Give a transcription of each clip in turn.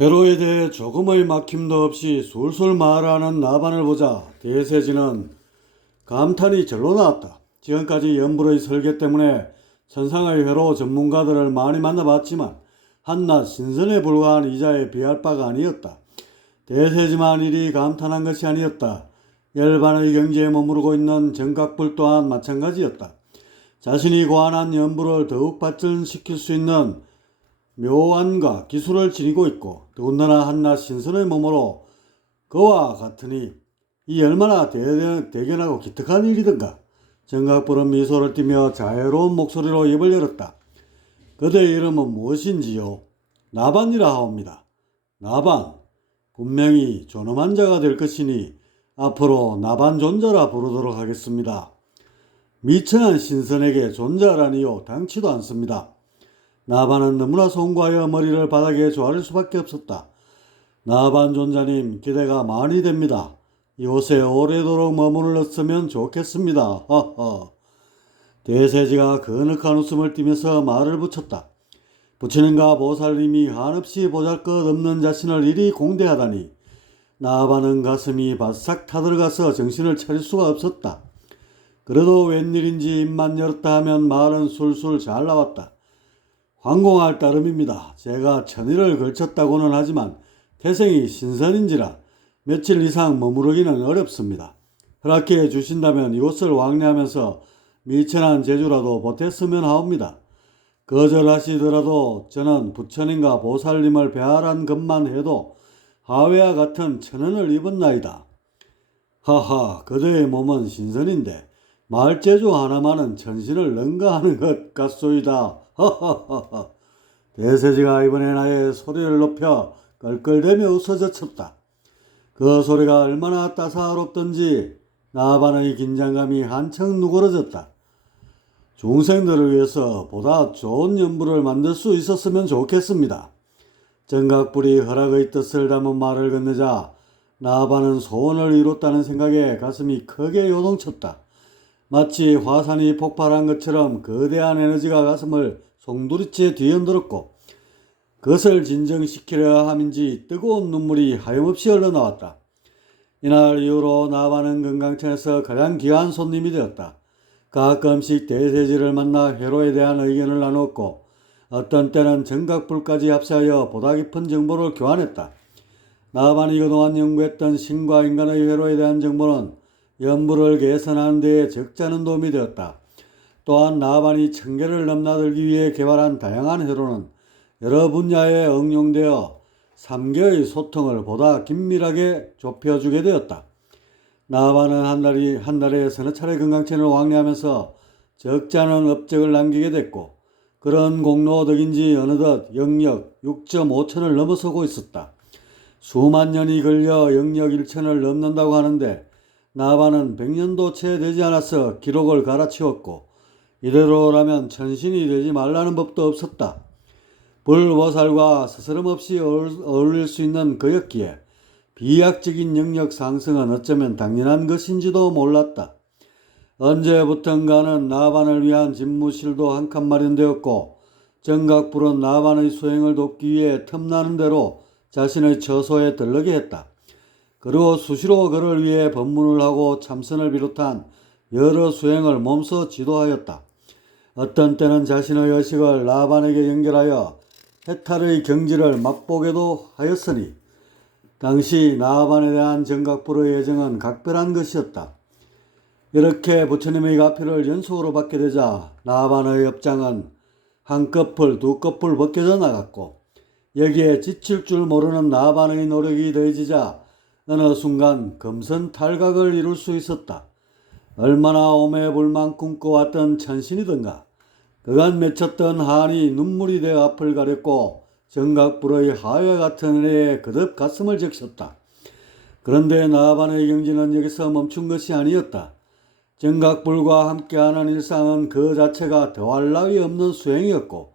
회로에 대해 조금의 막힘도 없이 술술 말하는 나반을 보자 대세지는 감탄이 절로 나왔다. 지금까지 연불의 설계 때문에 천상의 회로 전문가들을 많이 만나봤지만 한낱 신선에 불과한 이자에 비할 바가 아니었다. 대세지만 이리 감탄한 것이 아니었다. 열반의 경지에 머무르고 있는 정각불 또한 마찬가지였다. 자신이 고안한 연불을 더욱 발전시킬 수 있는 묘안과 기술을 지니고 있고 더군다나 한낱 신선의 몸으로 그와 같으니 이 얼마나 대견하고 기특한 일이든가. 정각불은 미소를 띠며 자애로운 목소리로 입을 열었다. 그대의 이름은 무엇인지요? 나반이라 하옵니다. 나반, 분명히 존엄한 자가 될 것이니 앞으로 나반존자라 부르도록 하겠습니다. 미천한 신선에게 존자라니요 당치도 않습니다. 나반은 너무나 송구하여 머리를 바닥에 조아릴 수밖에 없었다. 나반 존자님, 기대가 많이 됩니다. 이곳에 오래도록 머물렀으면 좋겠습니다. 허허. 대세지가 거늑한 웃음을 띠면서 말을 붙였다. 부처님과 보살님이 한없이 보잘것없는 자신을 이리 공대하다니 나반은 가슴이 바싹 타들어가서 정신을 차릴 수가 없었다. 그래도 웬일인지 입만 열었다 하면 말은 술술 잘 나왔다. 황공할 따름입니다. 제가 천일을 걸쳤다고는 하지만 태생이 신선인지라 며칠 이상 머무르기는 어렵습니다. 허락해 주신다면 이곳을 왕래하면서 미천한 재주라도 보탰으면 하옵니다. 거절하시더라도 저는 부처님과 보살님을 배하란 것만 해도 하회와 같은 천恩을 입었나이다. 하하, 그대의 몸은 신선인데 말재주 하나만은 천신을 능가하는 것 같소이다. 허허허허. 대세지가 이번에 나의 소리를 높여 껄껄대며 웃어젖혔다. 그 소리가 얼마나 따사롭던지 나반의 긴장감이 한층 누그러졌다. 중생들을 위해서 보다 좋은 연불을 만들 수 있었으면 좋겠습니다. 정각불이 허락의 뜻을 담은 말을 건네자 나반은 소원을 이뤘다는 생각에 가슴이 크게 요동쳤다. 마치 화산이 폭발한 것처럼 거대한 에너지가 가슴을 송두리째 뒤흔들었고 그것을 진정시키려 함인지 뜨거운 눈물이 하염없이 흘러나왔다. 이날 이후로 나반은 금강천에서 가장 귀한 손님이 되었다. 가끔씩 대세지를 만나 회로에 대한 의견을 나누었고 어떤 때는 정각불까지 합세하여 보다 깊은 정보를 교환했다. 나반이 그동안 연구했던 신과 인간의 회로에 대한 정보는 연불을 개선하는 데에 적잖은 도움이 되었다. 또한 나반이 천계를 넘나들기 위해 개발한 다양한 회로는 여러 분야에 응용되어 3개의 소통을 보다 긴밀하게 좁혀주게 되었다. 나반은 한 달에 서너 차례 금강천을 왕래하면서 적지 않은 업적을 남기게 됐고 그런 공로 덕인지 어느덧 영역 6.5천을 넘어서고 있었다. 수만 년이 걸려 영역 1천을 넘는다고 하는데 나반은 100년도 채 되지 않아서 기록을 갈아치웠고 이대로라면 천신이 되지 말라는 법도 없었다. 불보살과 스스럼없이 어울릴 수 있는 그였기에 비약적인 영역 상승은 어쩌면 당연한 것인지도 몰랐다. 언제부턴가는 나반을 위한 집무실도 한 칸 마련되었고 정각불은 나반의 수행을 돕기 위해 틈나는 대로 자신의 처소에 들르게 했다. 그리고 수시로 그를 위해 법문을 하고 참선을 비롯한 여러 수행을 몸소 지도하였다. 어떤 때는 자신의 의식을 나반에게 연결하여 해탈의 경지를 맛보게도 하였으니 당시 나반에 대한 정각불의 애정은 각별한 것이었다. 이렇게 부처님의 가피를 연속으로 받게 되자 나반의 업장은 한 커플 두 커플 벗겨져 나갔고 여기에 지칠 줄 모르는 나반의 노력이 더해지자 어느 순간 금선탈각을 이룰 수 있었다. 얼마나 오매불망 꿈꿔왔던 천신이든가 그간 맺혔던 한이 눈물이 되어 앞을 가렸고 정각불의 하회 같은 은혜에 그득 가슴을 적셨다. 그런데 나반의 경지는 여기서 멈춘 것이 아니었다. 정각불과 함께하는 일상은 그 자체가 더할 나위 없는 수행이었고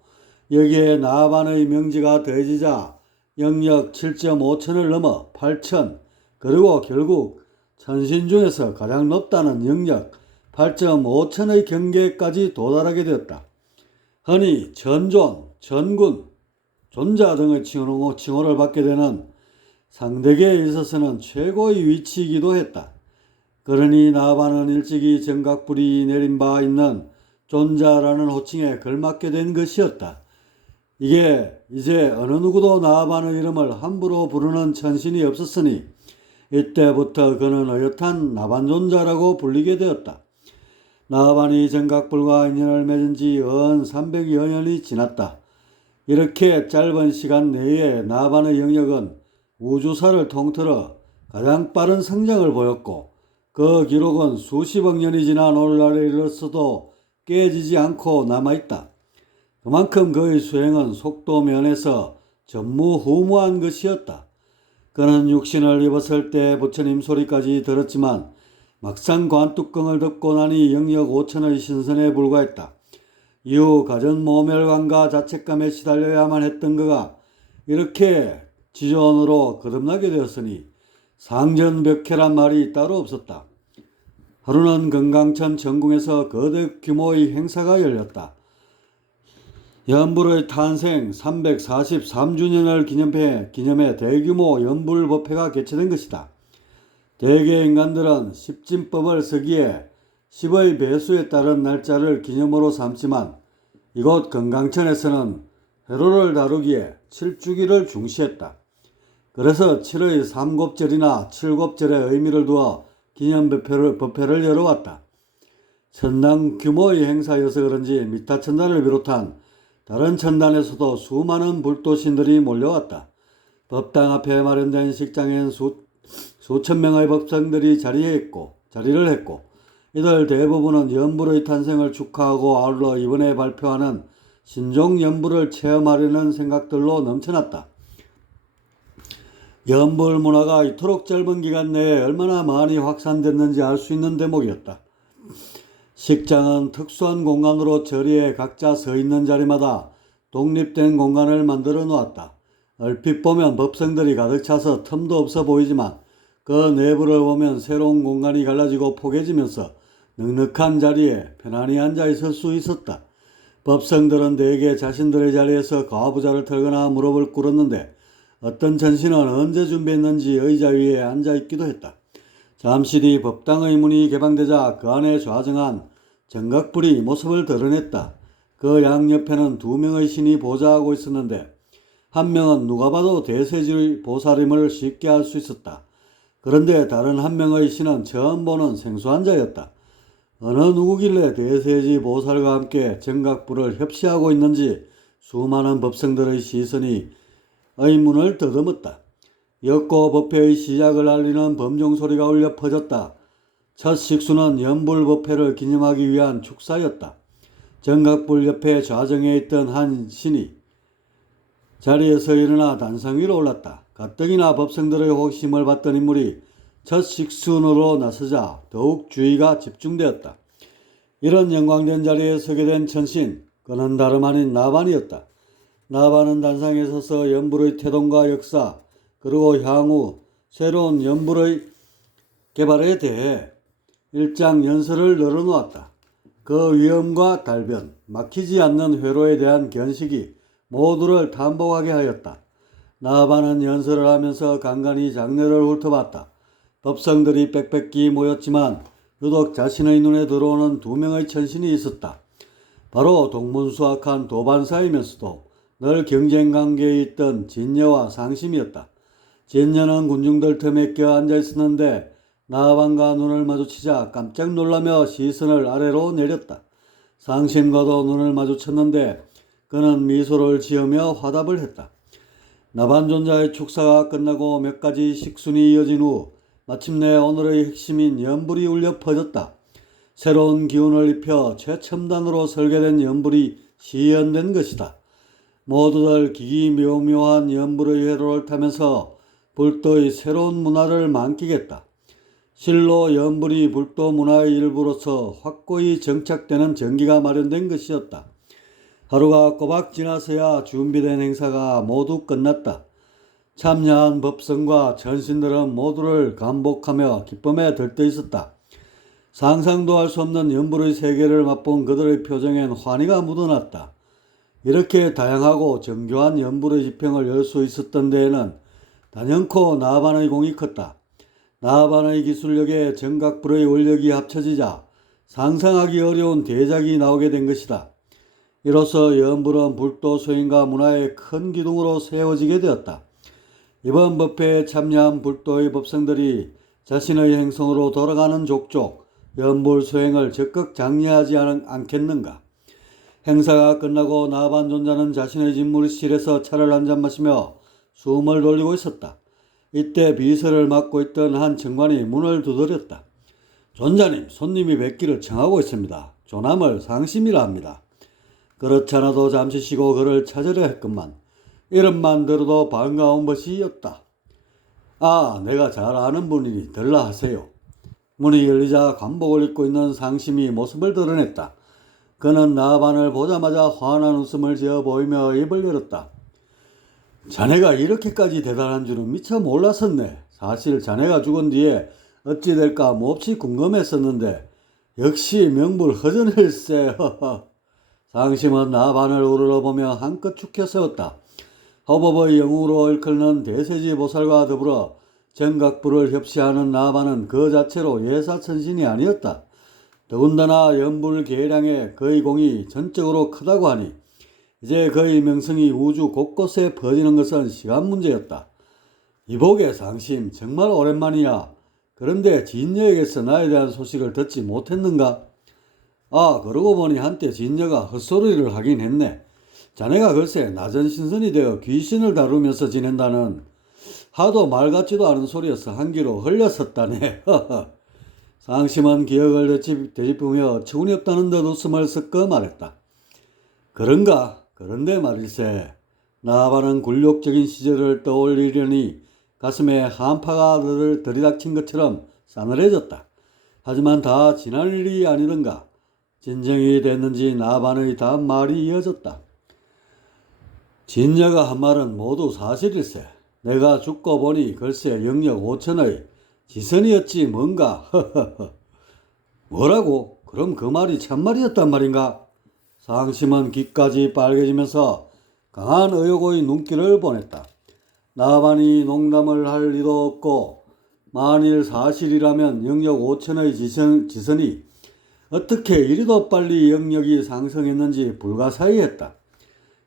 여기에 나반의 명지가 더해지자 영역 7.5천을 넘어 8천 그리고 결국 천신 중에서 가장 높다는 영역 8.5천의 경계까지 도달하게 되었다. 흔히 전존, 전군, 존자 등의 칭호를 받게 되는 상대계에 있어서는 최고의 위치이기도 했다. 그러니 나반은 일찍이 정각불이 내린 바 있는 존자라는 호칭에 걸맞게 된 것이었다. 이게 이제 어느 누구도 나반의 이름을 함부로 부르는 천신이 없었으니 이때부터 그는 어엿한 나반존자라고 불리게 되었다. 나반이 정각불과 인연을 맺은 지 은 300여 년이 지났다. 이렇게 짧은 시간 내에 나반의 영역은 우주사를 통틀어 가장 빠른 성장을 보였고 그 기록은 수십억 년이 지난 오늘날에 이르렀어도 깨지지 않고 남아있다. 그만큼 그의 수행은 속도 면에서 전무후무한 것이었다. 그는 육신을 입었을 때 부처님 소리까지 들었지만 막상 관뚜껑을 덮고 나니 영역 5천의 신선에 불과했다. 이후 가전 모멸감과 자책감에 시달려야만 했던 그가 이렇게 지존으로 거듭나게 되었으니 상전벽해란 말이 따로 없었다. 하루는 금강천 전궁에서 거대 규모의 행사가 열렸다. 연불의 탄생 343주년을 기념해 대규모 연불법회가 개최된 것이다. 대개 인간들은 십진법을 쓰기에 10의 배수에 따른 날짜를 기념으로 삼지만 이곳 금강천에서는 회로를 다루기에 7주기를 중시했다. 그래서 7의 삼곱절이나 칠곱절의 의미를 두어 기념법회를 열어왔다. 천당 규모의 행사여서 그런지 미타천단을 비롯한 다른 천단에서도 수많은 불도신들이 몰려왔다. 법당 앞에 마련된 식장엔 수천 명의 법성들이 자리를 했고 이들 대부분은 연불의 탄생을 축하하고 아울러 이번에 발표하는 신종 연불을 체험하려는 생각들로 넘쳐났다. 연불 문화가 이토록 짧은 기간 내에 얼마나 많이 확산됐는지 알 수 있는 대목이었다. 식장은 특수한 공간으로 자리에 각자 서 있는 자리마다 독립된 공간을 만들어 놓았다. 얼핏 보면 법성들이 가득 차서 틈도 없어 보이지만 그 내부를 보면 새로운 공간이 갈라지고 포개지면서 넉넉한 자리에 편안히 앉아 있을 수 있었다. 법성들은 대개 자신들의 자리에서 가부좌를 털거나 무릎을 꿇었는데 어떤 천신은 언제 준비했는지 의자 위에 앉아 있기도 했다. 잠시 뒤 법당의 문이 개방되자 그 안에 좌정한 정각불이 모습을 드러냈다. 그 양옆에는 2명의 신이 보좌하고 있었는데 한 명은 누가 봐도 대세지 보살임을 쉽게 알 수 있었다. 그런데 다른 한 명의 신은 처음 보는 생소한 자였다. 어느 누구길래 대세지 보살과 함께 정각불을 협시하고 있는지 수많은 법성들의 시선이 의문을 더듬었다. 역고 법회의 시작을 알리는 범종 소리가 울려 퍼졌다. 첫 식수는 연불법회를 기념하기 위한 축사였다. 정각불 옆에 좌정에 있던 한 신이 자리에서 일어나 단상 위로 올랐다. 가뜩이나 법성들의 호심을 받던 인물이 첫 식순으로 나서자 더욱 주의가 집중되었다. 이런 영광된 자리에 서게 된 천신, 그는 다름 아닌 나반이었다. 나반은 단상에 서서 연불의 태동과 역사, 그리고 향후 새로운 연불의 개발에 대해 일장 연설을 늘어놓았다. 그 위엄과 달변, 막히지 않는 회로에 대한 견식이 모두를 탐복하게 하였다. 나반은 연설을 하면서 간간히 장례를 훑어봤다. 법성들이 빽빽히 모였지만 유독 자신의 눈에 들어오는 2명의 천신이 있었다. 바로 동문수악한 도반사이면서도 늘 경쟁관계에 있던 진녀와 상심이었다. 진녀는 군중들 틈에 껴 앉아있었는데 나반과 눈을 마주치자 깜짝 놀라며 시선을 아래로 내렸다. 상심과도 눈을 마주쳤는데 그는 미소를 지으며 화답을 했다. 나반존자의 축사가 끝나고 몇 가지 식순이 이어진 후 마침내 오늘의 핵심인 연불이 울려 퍼졌다. 새로운 기운을 입혀 최첨단으로 설계된 연불이 시연된 것이다. 모두들 기기묘묘한 연불의 회로를 타면서 불도의 새로운 문화를 만끽했다. 실로 연불이 불도 문화의 일부로서 확고히 정착되는 전기가 마련된 것이었다. 하루가 꼬박 지나서야 준비된 행사가 모두 끝났다. 참여한 법성과 천신들은 모두를 감복하며 기쁨에 들떠 있었다. 상상도 할 수 없는 연불의 세계를 맛본 그들의 표정엔 환희가 묻어났다. 이렇게 다양하고 정교한 연불의 지평을 열 수 있었던 데에는 단연코 나반의 공이 컸다. 나반의 기술력에 정각불의 원력이 합쳐지자 상상하기 어려운 대작이 나오게 된 것이다. 이로써 연불은 불도 소행과 문화의 큰 기둥으로 세워지게 되었다. 이번 법회에 참여한 불도의 법성들이 자신의 행성으로 돌아가는 족족 연불 소행을 적극 장려하지 않겠는가. 행사가 끝나고 나반 존자는 자신의 집무실에서 차를 한잔 마시며 숨을 돌리고 있었다. 이때 비서를 맡고 있던 한 청관이 문을 두드렸다. 존자님, 손님이 뵙기를 청하고 있습니다. 조남을 상심이라 합니다. 그렇잖아도 잠시 쉬고 그를 찾으려 했건만 이름만 들어도 반가운 것이었다. 아, 내가 잘 아는 분이니 들라 하세요. 문이 열리자 관복을 입고 있는 상심이 모습을 드러냈다. 그는 나반을 보자마자 환한 웃음을 지어 보이며 입을 열었다. 자네가 이렇게까지 대단한 줄은 미처 몰랐었네. 사실 자네가 죽은 뒤에 어찌 될까 몹시 궁금했었는데 역시 명불허전일세. 상심은 나반을 우러러보며 한껏 축혀 세웠다. 허법의 영웅으로 일컫는 대세지 보살과 더불어 정각불을 협시하는 나반은 그 자체로 예사천신이 아니었다. 더군다나 연불계량의 그의 공이 전적으로 크다고 하니 이제 그의 명성이 우주 곳곳에 퍼지는 것은 시간 문제였다. 이복의 상심 정말 오랜만이야. 그런데 진녀에게서 나에 대한 소식을 듣지 못했는가? 아, 그러고 보니 한때 진녀가 헛소리를 하긴 했네. 자네가 글쎄 낮은 신선이 되어 귀신을 다루면서 지낸다는 하도 말 같지도 않은 소리여서 한 귀로 흘렸었다네. 상심은 기억을 되짚으며 처구니없다는 듯 웃음을 섞어 말했다. 그런가? 그런데 말일세. 나반은 굴욕적인 시절을 떠올리려니 가슴에 한파가 들이닥친 것처럼 싸늘해졌다. 하지만 다 지난 일이 아니던가. 진정이 됐는지 나반의 다음 말이 이어졌다. 진녀가 한 말은 모두 사실일세. 내가 죽고 보니 글쎄 영역 5천의 지선이었지 뭔가. 뭐라고? 그럼 그 말이 참말이었단 말인가? 상심은 귀까지 빨개지면서 강한 의욕의 눈길을 보냈다. 나반이 농담을 할 리도 없고 만일 사실이라면 영역 5천의 지선이 어떻게 이리도 빨리 영역이 상승했는지 불가사의했다.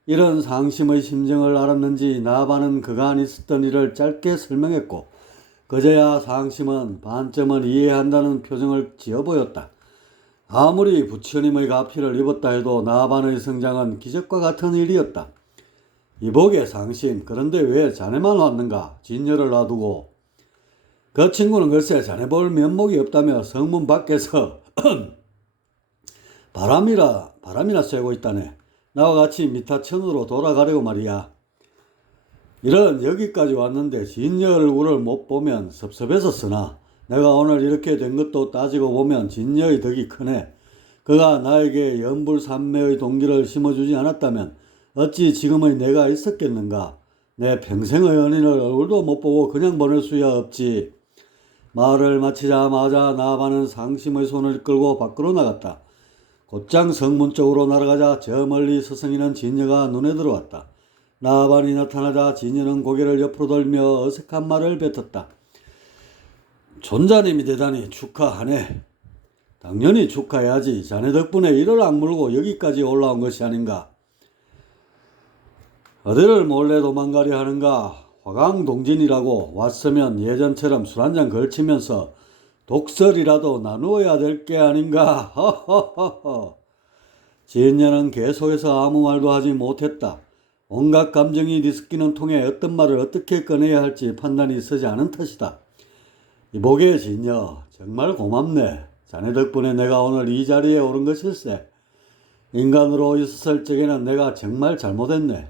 이런 상심의 심정을 알았는지 나반은 그간 있었던 일을 짧게 설명했고 그제야 상심은 반쯤은 이해한다는 표정을 지어 보였다. 아무리 부처님의 가피를 입었다 해도 나반의 성장은 기적과 같은 일이었다. 이복의 상심, 그런데 왜 자네만 왔는가? 진녀를 놔두고. 그 친구는 글쎄 자네 볼 면목이 없다며 성문 밖에서 바람이나 쐬고 있다네. 나와 같이 미타천으로 돌아가려고 말이야. 이런 여기까지 왔는데 진녀 얼굴을 못 보면 섭섭해서 쓰나. 내가 오늘 이렇게 된 것도 따지고 보면 진녀의 덕이 크네. 그가 나에게 연불산매의 동기를 심어주지 않았다면 어찌 지금의 내가 있었겠는가. 내 평생의 연인을 얼굴도 못 보고 그냥 보낼 수야 없지. 말을 마치자마자 나반은 상심의 손을 끌고 밖으로 나갔다. 곧장 성문 쪽으로 날아가자 저 멀리 서성이는 진녀가 눈에 들어왔다. 나반이 나타나자 진녀는 고개를 옆으로 돌며 어색한 말을 뱉었다. 존자님이 대단히 축하하네. 당연히 축하해야지. 자네 덕분에 이를 악물고 여기까지 올라온 것이 아닌가. 어디를 몰래 도망가려 하는가. 화강동진이라고 왔으면 예전처럼 술 한잔 걸치면서 독설이라도 나누어야 될 게 아닌가. 허허허허. 진녀는 계속해서 아무 말도 하지 못했다. 온갖 감정이 뒤섞이는 통에 어떤 말을 어떻게 꺼내야 할지 판단이 서지 않은 탓이다. 이복의 진녀 정말 고맙네. 자네 덕분에 내가 오늘 이 자리에 오른 것일세. 인간으로 있었을 적에는 내가 정말 잘못했네.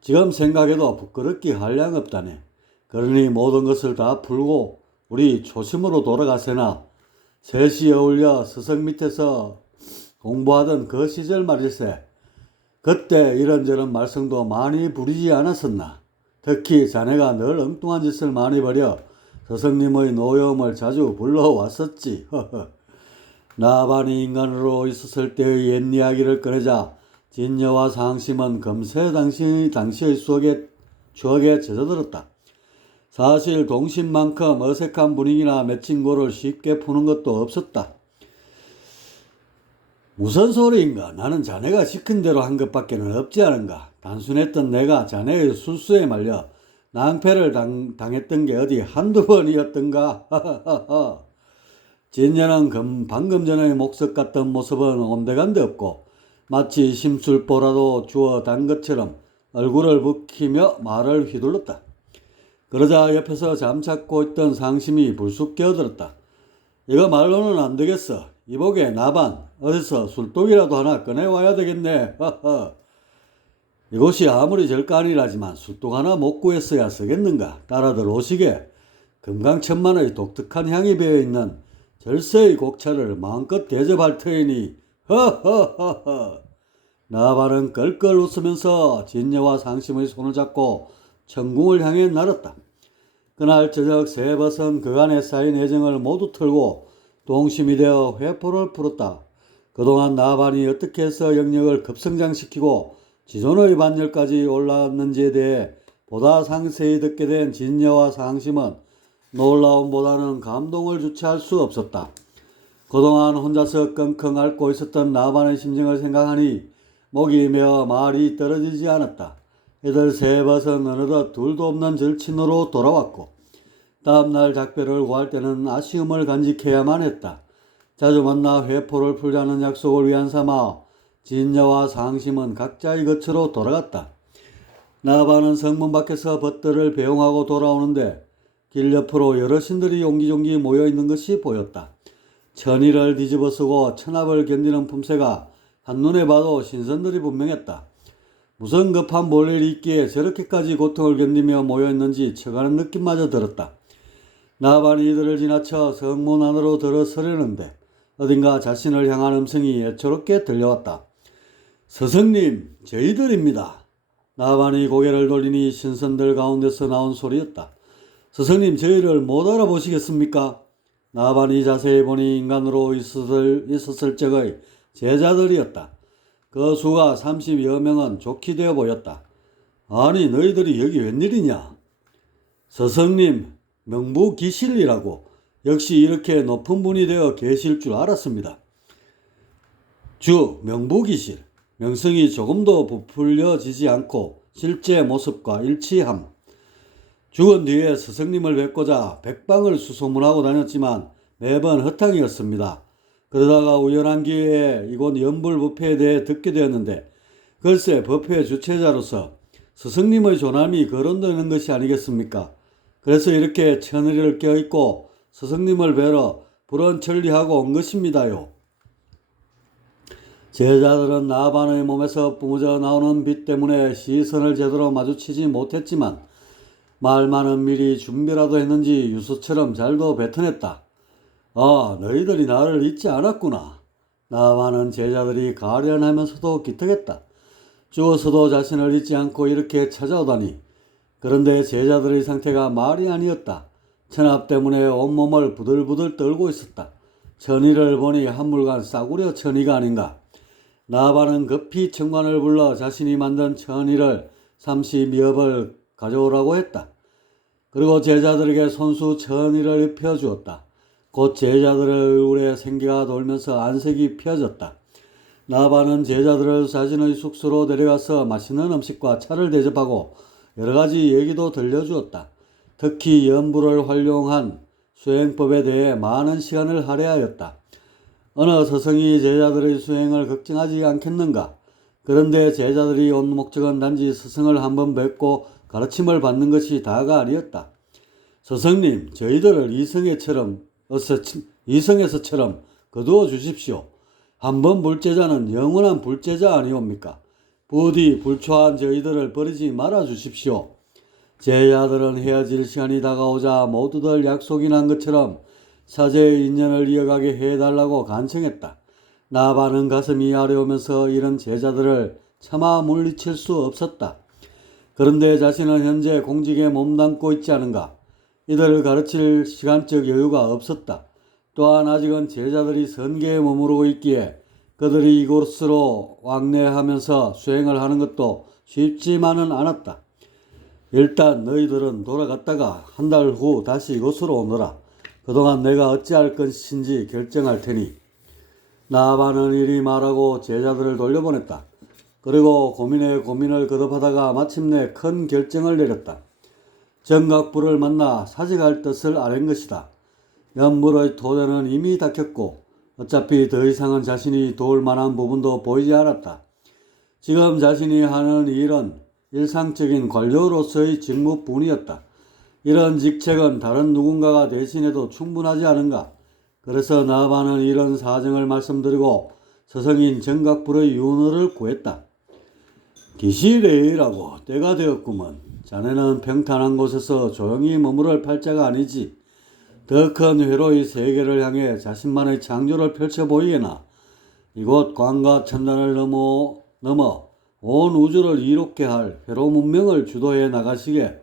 지금 생각해도 부끄럽기 한량없다네. 그러니 모든 것을 다 풀고 우리 초심으로 돌아가세나. 셋이 어울려 스승 밑에서 공부하던 그 시절 말일세. 그때 이런저런 말썽도 많이 부리지 않았었나. 특히 자네가 늘 엉뚱한 짓을 많이 벌여 스승님의 노여움을 자주 불러왔었지. 나반이 인간으로 있었을 때의 옛 이야기를 꺼내자 진여와 상심은 금세 당시의 추억에 젖어들었다. 사실 동심만큼 어색한 분위기나 맺힌 고를 쉽게 푸는 것도 없었다. 무슨 소리인가? 나는 자네가 시킨 대로 한 것밖에는 없지 않은가? 단순했던 내가 자네의 술수에 말려 낭패를 당했던 게 어디 한두 번이었던가? 진녀는 방금 전의 목석 같던 모습은 온데간데 없고 마치 심술보라도 주워 단 것처럼 얼굴을 붉히며 말을 휘둘렀다. 그러자 옆에서 잠자코 있던 상심이 불쑥 끼어들었다. 이거 말로는 안 되겠어. 이복에 나반 어디서 술독이라도 하나 꺼내와야 되겠네. 이곳이 아무리 절간이라지만 술독 하나 못 구했어야 쓰겠는가. 따라들 오시게 금강천만의 독특한 향이 배어있는 절세의 곡차를 마음껏 대접할 터이니. 나반은 껄껄 웃으면서 진여와 상심의 손을 잡고 천궁을 향해 날았다. 그날 저녁 세 벗은 그간에 쌓인 애정을 모두 털고 동심이 되어 회포를 풀었다. 그동안 나반이 어떻게 해서 영역을 급성장시키고 지존의 반열까지 올라왔는지에 대해 보다 상세히 듣게 된 진여와 상심은 놀라움보다는 감동을 주체할 수 없었다. 그동안 혼자서 끙끙 앓고 있었던 나반의 심정을 생각하니 목이 메어 말이 떨어지지 않았다. 이들 세 벗은 어느덧 둘도 없는 절친으로 돌아왔고 다음날 작별을 구할 때는 아쉬움을 간직해야만 했다. 자주 만나 회포를 풀자는 약속을 위한 삼아 진여와 상심은 각자의 거처로 돌아갔다. 나반은 성문 밖에서 벗들을 배웅하고 돌아오는데 길 옆으로 여러 신들이 옹기종기 모여있는 것이 보였다. 천일을 뒤집어쓰고 천압을 견디는 품새가 한눈에 봐도 신선들이 분명했다. 무슨 급한 볼일이 있기에 저렇게까지 고통을 견디며 모여있는지 쳐가는 느낌마저 들었다. 나반이 이들을 지나쳐 성문 안으로 들어서려는데 어딘가 자신을 향한 음성이 애처롭게 들려왔다. 스승님, 저희들입니다. 나반이 고개를 돌리니 신선들 가운데서 나온 소리였다. 스승님, 저희를 못 알아보시겠습니까? 나반이 자세히 보니 인간으로 있었을 적의 제자들이었다. 그 수가 30여 명은 좋게 되어 보였다. 아니, 너희들이 여기 웬일이냐? 스승님, 명부기실이라고. 역시 이렇게 높은 분이 되어 계실 줄 알았습니다. 주 명부기실. 명성이 조금도 부풀려지지 않고 실제 모습과 일치함. 죽은 뒤에 스승님을 뵙고자 백방을 수소문하고 다녔지만 매번 허탕이었습니다. 그러다가 우연한 기회에 이곳 연불법회에 대해 듣게 되었는데 글쎄 법회 주최자로서 스승님의 존함이 거론되는 것이 아니겠습니까? 그래서 이렇게 천의를 껴있고 스승님을 뵈러 불언천리하고 온 것입니다요. 제자들은 나반의 몸에서 뿜어져 나오는 빛 때문에 시선을 제대로 마주치지 못했지만 말만은 미리 준비라도 했는지 유수처럼 잘도 뱉어냈다. 아, 너희들이 나를 잊지 않았구나. 나반은 제자들이 가련하면서도 기특했다. 죽어서도 자신을 잊지 않고 이렇게 찾아오다니. 그런데 제자들의 상태가 말이 아니었다. 천압 때문에 온몸을 부들부들 떨고 있었다. 천의를 보니 한물간 싸구려 천의가 아닌가. 나반은 급히 청관을 불러 자신이 만든 천의를 30여벌 가져오라고 했다. 그리고 제자들에게 손수 천의를 입혀주었다. 곧 제자들의 얼굴에 생기가 돌면서 안색이 펴졌다. 나반은 제자들을 자신의 숙소로 데려가서 맛있는 음식과 차를 대접하고 여러가지 얘기도 들려주었다. 특히 연불을 활용한 수행법에 대해 많은 시간을 할애하였다. 어느 스승이 제자들의 수행을 걱정하지 않겠는가? 그런데 제자들이 온 목적은 단지 스승을 한번 뵙고 가르침을 받는 것이 다가 아니었다. 스승님, 저희들을 이성에서처럼 거두어 주십시오. 한번 불제자는 영원한 불제자 아니옵니까? 부디 불초한 저희들을 버리지 말아 주십시오. 제자들은 헤어질 시간이 다가오자 모두들 약속이 난 것처럼 사제의 인연을 이어가게 해달라고 간청했다. 나반은 가슴이 아려오면서 이런 제자들을 차마 물리칠 수 없었다. 그런데 자신은 현재 공직에 몸담고 있지 않은가. 이들을 가르칠 시간적 여유가 없었다. 또한 아직은 제자들이 선계에 머무르고 있기에 그들이 이곳으로 왕래하면서 수행을 하는 것도 쉽지만은 않았다. 일단 너희들은 돌아갔다가 한 달 후 다시 이곳으로 오너라. 그동안 내가 어찌할 것인지 결정할 테니. 나아반은 이리 말하고 제자들을 돌려보냈다. 그리고 고민에 고민을 거듭하다가 마침내 큰 결정을 내렸다. 정각부를 만나 사직할 뜻을 아는 것이다. 연물의 토대는 이미 닦였고 어차피 더 이상은 자신이 도울 만한 부분도 보이지 않았다. 지금 자신이 하는 일은 일상적인 관료로서의 직무뿐이었다. 이런 직책은 다른 누군가가 대신해도 충분하지 않은가? 그래서 나아반은 이런 사정을 말씀드리고 서성인 정각불의 윤허를 구했다. 기시레이라고 때가 되었구먼. 자네는 평탄한 곳에서 조용히 머무를 팔자가 아니지. 더 큰 회로의 세계를 향해 자신만의 창조를 펼쳐 보이게나. 이곳 광과 천단을 넘어 온 우주를 이롭게 할 회로 문명을 주도해 나가시게.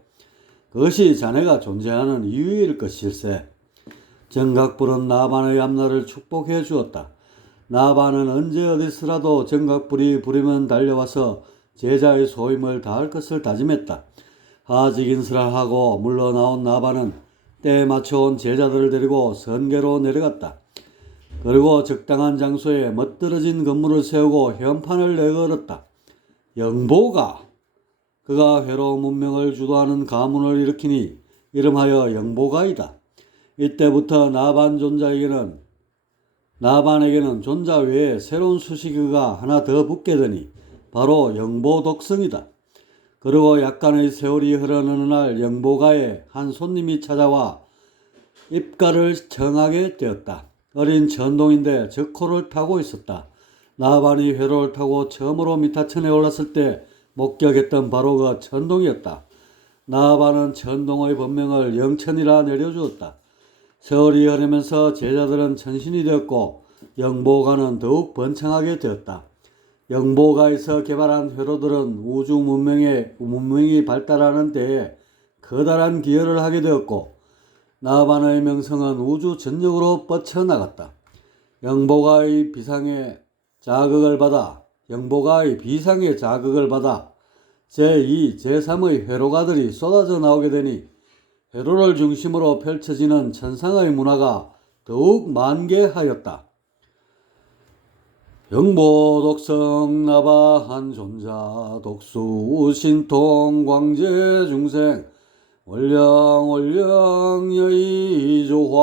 그것이 자네가 존재하는 이유일 것일세. 정각불은 나반의 앞날을 축복해 주었다. 나반은 언제 어디서라도 정각불이 부리면 달려와서 제자의 소임을 다할 것을 다짐했다. 하직인사를 하고 물러나온 나반은 때에 맞춰온 제자들을 데리고 선계로 내려갔다. 그리고 적당한 장소에 멋들어진 건물을 세우고 현판을 내걸었다. 영보가 그가 회로 문명을 주도하는 가문을 일으키니 이름하여 영보가이다. 이때부터 나반에게는 존자 외에 새로운 수식어가 하나 더 붙게 되니 바로 영보독성이다. 그리고 약간의 세월이 흐르는 날 영보가에 한 손님이 찾아와 입가를 청하게 되었다. 어린 천동인데 적호를 타고 있었다. 나반이 회로를 타고 처음으로 미타천에 올랐을 때 목격했던 바로 그 천동이었다. 나반은 천동의 본명을 영천이라 내려주었다. 세월이 흐르면서 제자들은 천신이 되었고 영보가는 더욱 번창하게 되었다. 영보가에서 개발한 회로들은 우주 문명이 발달하는 데에 커다란 기여를 하게 되었고 나반의 명성은 우주 전역으로 뻗쳐나갔다. 영보가의 비상의 자극을 받아 제2, 제3의 회로가들이 쏟아져 나오게 되니 회로를 중심으로 펼쳐지는 천상의 문화가 더욱 만개하였다. 영보독성 나바한 존자 독수 신통 광재 중생 월령 여의조화